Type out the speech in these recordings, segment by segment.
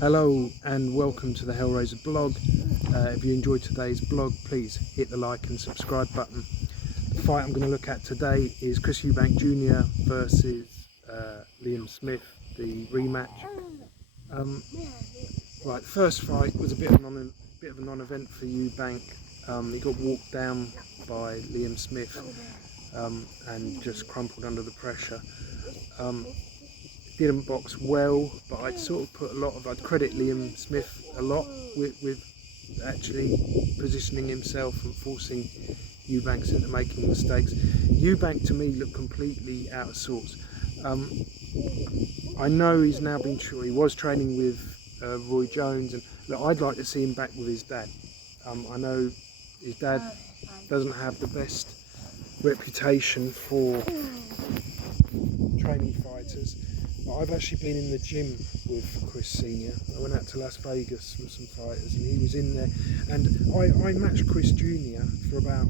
Hello and welcome to the Hellraiser blog. If you enjoyed today's blog, please hit the like and subscribe button. The fight I'm going to look at today is Chris Eubank Jr. versus Liam Smith, the rematch. Right, the first fight was a bit of a non-event for Eubank. He got walked down by Liam Smith and just crumpled under the pressure. Didn't box well, but I'd credit Liam Smith a lot with actually positioning himself and forcing Eubank into making mistakes. Eubank to me looked completely out of sorts. I know he's now been he was training with Roy Jones, and look, I'd like to see him back with his dad. I know his dad doesn't have the best reputation for training fighters. I've actually been in the gym with Chris Sr. I went out to Las Vegas with some fighters and he was in there, and I matched Chris Jr. for about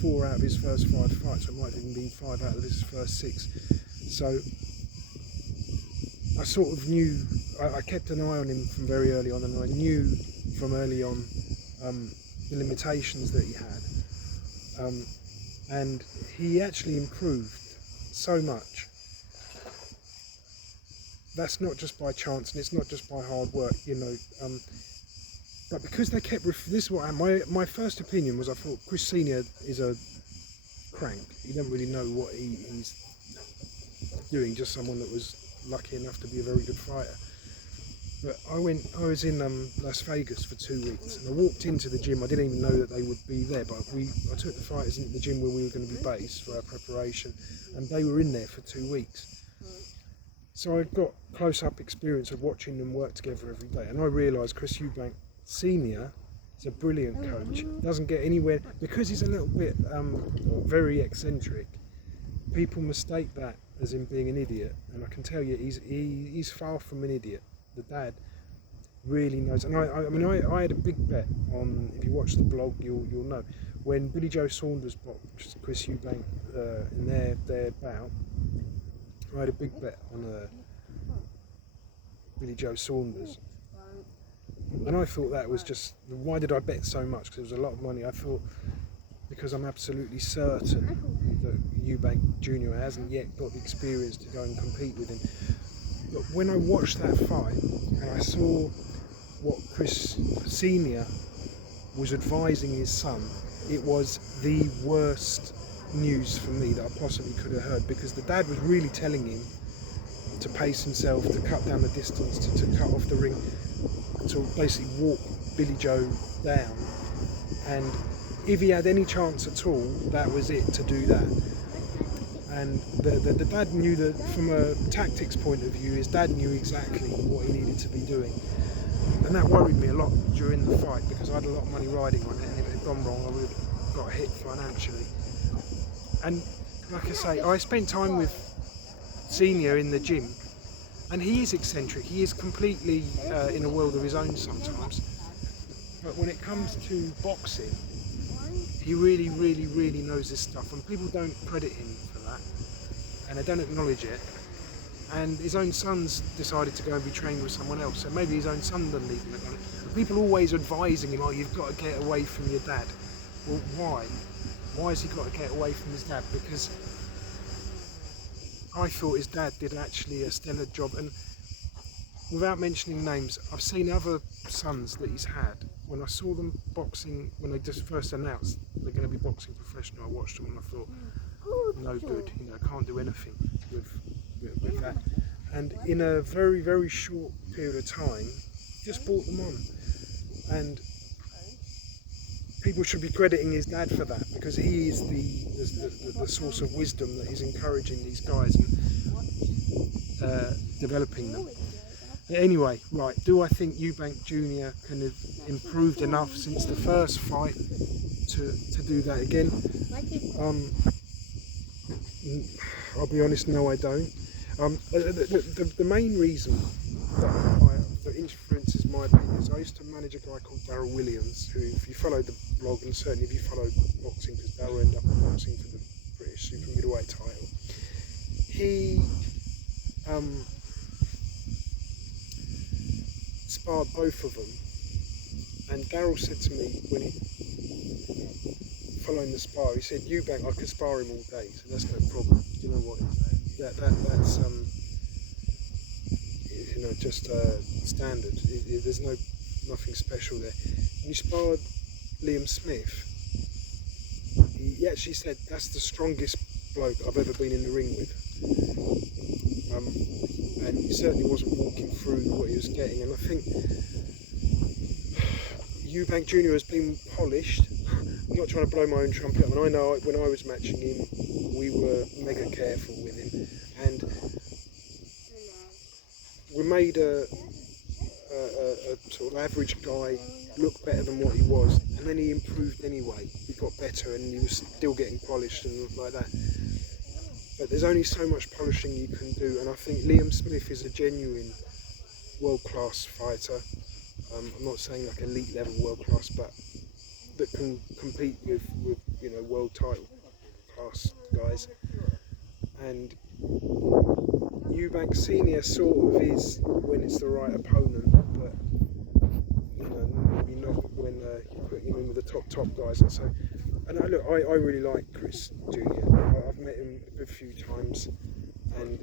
4 out of his first 5 fights, so it might have even been 5 out of his first 6. So I sort of knew, I kept an eye on him from very early on, and I knew from early on the limitations that he had, and he actually improved so much. That's not just by chance, and it's not just by hard work, you know. But because they kept this is what my first opinion was. I thought Chris Senior is a crank. He doesn't really know what he's doing. Just someone that was lucky enough to be a very good fighter. But I was in Las Vegas for 2 weeks, and I walked into the gym. I didn't even know that they would be there, but I took the fighters into the gym where we were going to be based for our preparation, and they were in there for 2 weeks. So I got close-up experience of watching them work together every day, and I realised Chris Eubank Senior is a brilliant coach. Doesn't get anywhere because he's a little bit very eccentric. People mistake that as him being an idiot, and I can tell you he's far from an idiot. The dad really knows, and I had a big bet on. If you watch the blog, you'll know when Billy Joe Saunders boxed Chris Eubank in their bout. I had a big bet on Billy Joe Saunders, and I thought that was just, why did I bet so much? Because it was a lot of money. I thought, because I'm absolutely certain that Eubank Jr. hasn't yet got the experience to go and compete with him. But when I watched that fight and I saw what Chris Sr. was advising his son, it was the worst news for me that I possibly could have heard, because the dad was really telling him to pace himself, to cut down the distance, to cut off the ring, to basically walk Billy Joe down, and if he had any chance at all, that was it, to do that. And the dad knew that, from a tactics point of view, his dad knew exactly what he needed to be doing, and that worried me a lot during the fight, because I had a lot of money riding on it, and if it had gone wrong I would have got hit financially. And like I say, I spent time with Senior in the gym, and he is eccentric. He is completely in a world of his own sometimes. But when it comes to boxing, he really, really, really knows his stuff, and people don't credit him for that, and they don't acknowledge it. And his own son's decided to go and be trained with someone else, so maybe his own son doesn't even acknowledge it. But people always advising him, oh, you've got to get away from your dad. Well, why? Why has he got to get away from his dad? Because I thought his dad did actually a stellar job, and without mentioning names, I've seen other sons that he's had. When I saw them boxing, when they just first announced they're going to be boxing professional, I watched them and I thought, no good, you know, can't do anything with that. And in a very, very short period of time, just brought them on. And people should be crediting his dad for that, because he is the source of wisdom that is encouraging these guys and developing them. Anyway, right, do I think Eubank Jr. can have improved enough since the first fight to do that again? I'll be honest, no I don't. The main reason that influences my opinion is I used to manage a guy called Darryl Williams, who, if you follow the blog, and certainly if you follow boxing, because Darryl ended up boxing for the British super middleweight title, he sparred both of them, and Daryl said to me when he following the spar, he said, "Eubank, I could spar him all day, so that's no problem." You know what? That's just standard. There's nothing special there. When you sparred Liam Smith, he actually said that's the strongest bloke I've ever been in the ring with. And he certainly wasn't walking through what he was getting. And I think Eubank Jr has been polished. I'm not trying to blow my own trumpet up, and I know when I was matching him, we were mega careful with him, and we made a sort of average guy look better than what he was, and then he improved anyway. He got better, and he was still getting polished and like that. But there's only so much polishing you can do, and I think Liam Smith is a genuine world-class fighter. I'm not saying like elite level world-class, but that can compete with world title class guys. And Eubank Senior sort of is when it's the right opponent, but maybe not when you're putting him in with the top guys. And so, I really like Chris Jr. I've met him a good few times, and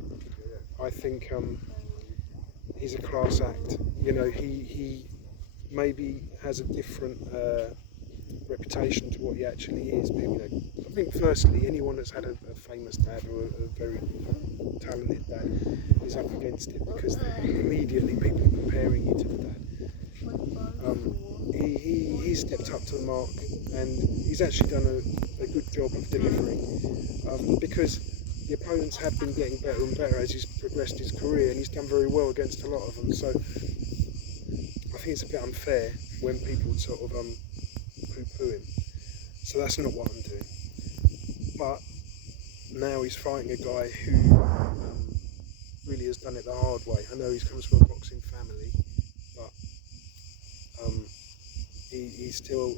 I think he's a class act. He maybe has a different reputation to what he actually is. But, I think firstly, anyone that's had a famous dad or a very talented dad is up against it, because immediately people are comparing you to the dad. He stepped up to the mark, and he's actually done a good job of delivering, because the opponents have been getting better and better as he's progressed his career, and he's done very well against a lot of them. So I think it's a bit unfair when people sort of poo-poo him. So that's not what I'm doing. But now he's fighting a guy who really has done it the hard way. I know he comes from a boxing family, but he still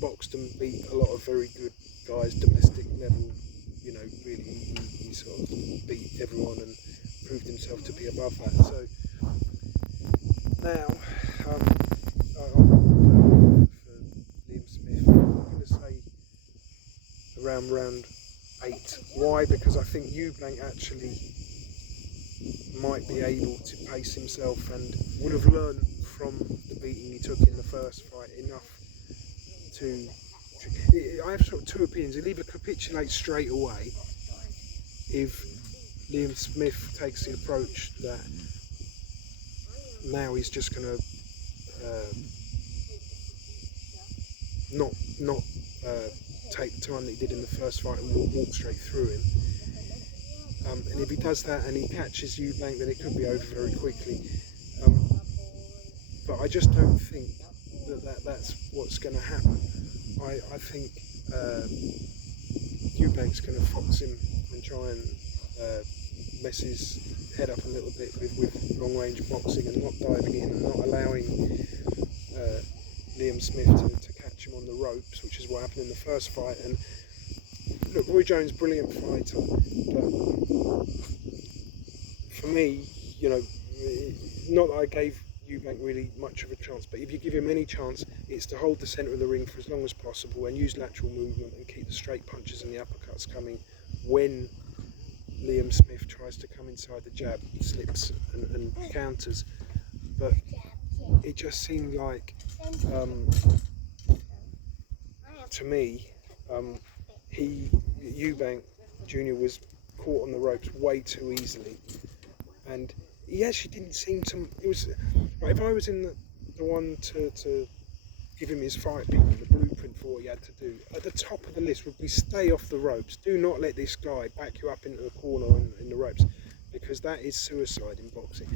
boxed and beat a lot of very good guys, domestic level. Really, he sort of beat everyone and proved himself to be above that. So now, I'm going for Liam Smith. I'm going to say around round 8. Why? Because I think Eubank actually might be able to pace himself and would have learned from the beating he took in the first fight enough to... I have sort of two opinions. He'll either capitulate straight away if Liam Smith takes the approach that now he's just going to not take the time that he did in the first fight and walk straight through him. And if he does that and he catches Eubank, then it could be over very quickly. But I just don't think that's what's going to happen. I think Eubank's going to fox him and try and mess his head up a little bit with long range boxing and not diving in and not allowing Liam Smith to catch him on the ropes, which is what happened in the first fight. And look, Roy Jones, brilliant fighter, but for me, not that I gave Eubank really much of a chance, but if you give him any chance, it's to hold the centre of the ring for as long as possible and use lateral movement and keep the straight punches and the uppercuts coming when Liam Smith tries to come inside the jab, slips and counters. But it just seemed like, to me, Eubank Jr was caught on the ropes way too easily, and he actually didn't seem to. It was like if I was in the one to give him his fight plan, the blueprint for what he had to do, at the top of the list would be stay off the ropes. Do not let this guy back you up into the corner in the ropes, because that is suicide in boxing.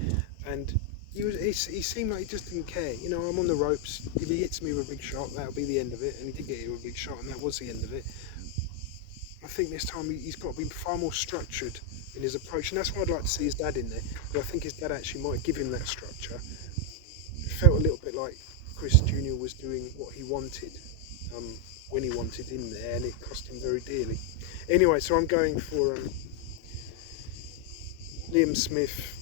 And he seemed like he just didn't care. I'm on the ropes. If he hits me with a big shot, that'll be the end of it. And he did get hit with a big shot, and that was the end of it. I think this time he's got to be far more structured in his approach, and that's why I'd like to see his dad in there. But I think his dad actually might give him that structure. It felt a little bit like Chris Jr was doing what he wanted when he wanted in there, and it cost him very dearly. Anyway, so I'm going for Liam Smith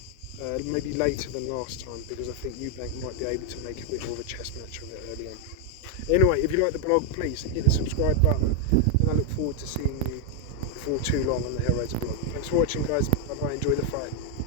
maybe later than last time, because I think Eubank might be able to make a bit more of a chess match of it early on. Anyway, if you like the blog, please hit the subscribe button, and I look forward to seeing you before too long on the Hellraiser blog. Thanks for watching, guys. Bye bye. Enjoy the fight.